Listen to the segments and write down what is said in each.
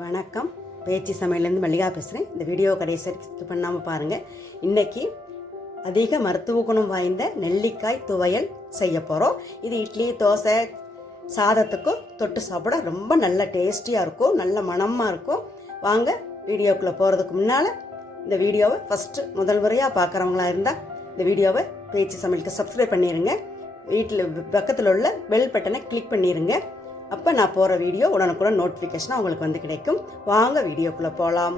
வணக்கம். பேச்சு சமையலேருந்து மல்லிகா பேசுகிறேன். இந்த வீடியோ கடைசி ஸ்கிப் பண்ணாமல் பாருங்கள். இன்றைக்கி அதிக மருத்துவ குணம் வாய்ந்த நெல்லிக்காய் துவையல் செய்ய போகிறோம். இது இட்லி, தோசை, சாதத்துக்கும் தொட்டு சாப்பிட ரொம்ப நல்ல டேஸ்டியாக இருக்கும், நல்ல மணமாக இருக்கும். வாங்க வீடியோக்குள்ளே போகிறதுக்கு முன்னால் இந்த வீடியோவை முதல் முறையாக பார்க்குறவங்களா இருந்தால் இந்த வீடியோவை பேச்சு சமையலுக்கு சப்ஸ்கிரைப் பண்ணிடுங்க. வீட்டில் பக்கத்தில் உள்ள பெல் பட்டனை கிளிக் பண்ணிடுங்க. அப்போ நான் போகிற வீடியோ உடனுக்குடன் நோட்டிஃபிகேஷனாக உங்களுக்கு வந்து கிடைக்கும். வாங்க வீடியோக்குள்ளே போகலாம்.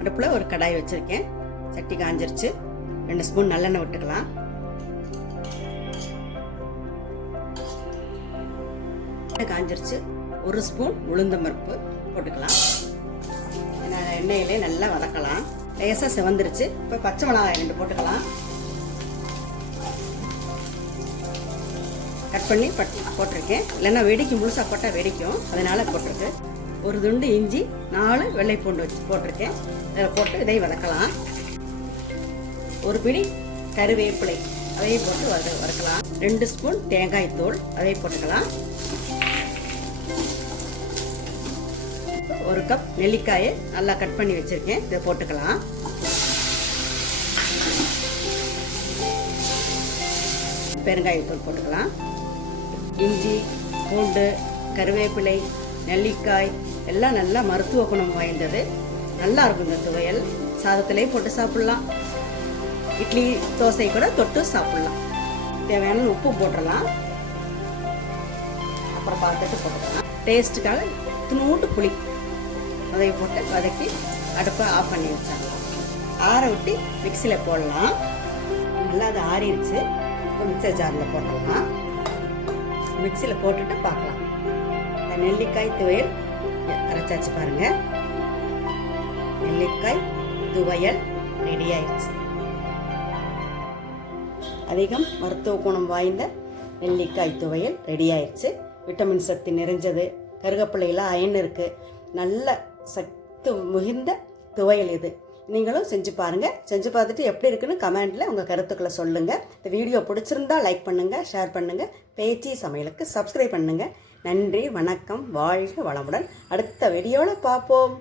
அடுப்பில் ஒரு கடாய் வச்சுருக்கேன். சட்டி காஞ்சிருச்சு. 2 ஸ்பூன் நல்லெண்ணெய் விட்டுக்கலாம். காஞ்சிருச்சு. 1 ஸ்பூன் உளுந்தம்பருப்பு போட்டுக்கலாம். எண்ணெயிலே நல்லா வதக்கலாம். லேசாக செவந்துருச்சு. இப்போ பச்சை மிளகாய் 2 போட்டுக்கலாம். கட் பண்ணி போட்டிருக்கேன். இல்லைன்னா வெடிக்கும், முழுசாக போட்டால் வெடிக்கும், அதனால் போட்டிருக்கு. ஒரு துண்டு இஞ்சி, 4 வெள்ளை பூண்டு வச்சு போட்டிருக்கேன். இதில் போட்டு இதை வதக்கலாம். ஒரு பிடி கருவேப்பிலை அதையும் போட்டு வதக்கலாம். 2 ஸ்பூன் தேங்காய் தூள் அதை போட்டுக்கலாம். 1 கப் நெல்லிக்காயை நல்லா கட் பண்ணி வச்சுருக்கேன், இதை போட்டுக்கலாம். பெருங்காயத்தூள் போட்டுக்கலாம். இஞ்சி, பூண்டு, கருவேப்பிலை, நெல்லிக்காய் எல்லாம் நல்லா மருத்துவ குணம் வாய்ந்தது. நல்லா இருக்கும். இந்த துவையல் சாதத்திலே போட்டு சாப்பிட்லாம், இட்லி தோசை கூட தொட்டு சாப்பிட்லாம். தேவையான உப்பு போட்டுடலாம். அப்புறம் பார்த்துட்டு போட்டுக்கலாம். டேஸ்ட்டுக்காக துணூட்டு புளி அதை போட்டு வதக்கி அடுப்பை ஆஃப் பண்ணி வச்சிடலாம். ஆற விட்டு மிக்சியில் போடலாம். நல்லா அது ஆறிடுச்சு. மிக்சர் ஜாரில் போட்டுடலாம். மிக்சியில் போட்டுட்டு பார்க்கலாம். இந்த நெல்லிக்காய் துவையல் அரைச்சாச்சு பாருங்க. நெல்லிக்காய் துவையல் ரெடி ஆயிடுச்சு. அதிகம் மருத்துவ குணம் வாய்ந்த நெல்லிக்காய் துவையல் ரெடி ஆயிடுச்சு. விட்டமின் சக்தி நிறைஞ்சது. கருகப்பிள்ளையில் அயன் இருக்குது. நல்ல சத்து மிகுந்த துவையல் இது. நீங்களும் செஞ்சு பாருங்கள். செஞ்சு பார்த்துட்டு எப்படி இருக்குன்னு கமெண்ட்டில் உங்கள் கருத்துக்களை சொல்லுங்கள். இந்த வீடியோ பிடிச்சிருந்தா லைக் பண்ணுங்கள், ஷேர் பண்ணுங்கள். பேச்சு சமையலுக்கு சப்ஸ்கிரைப் பண்ணுங்கள். நன்றி, வணக்கம், வாழ்க வளமுடன். அடுத்த வீடியோவில் பார்ப்போம்.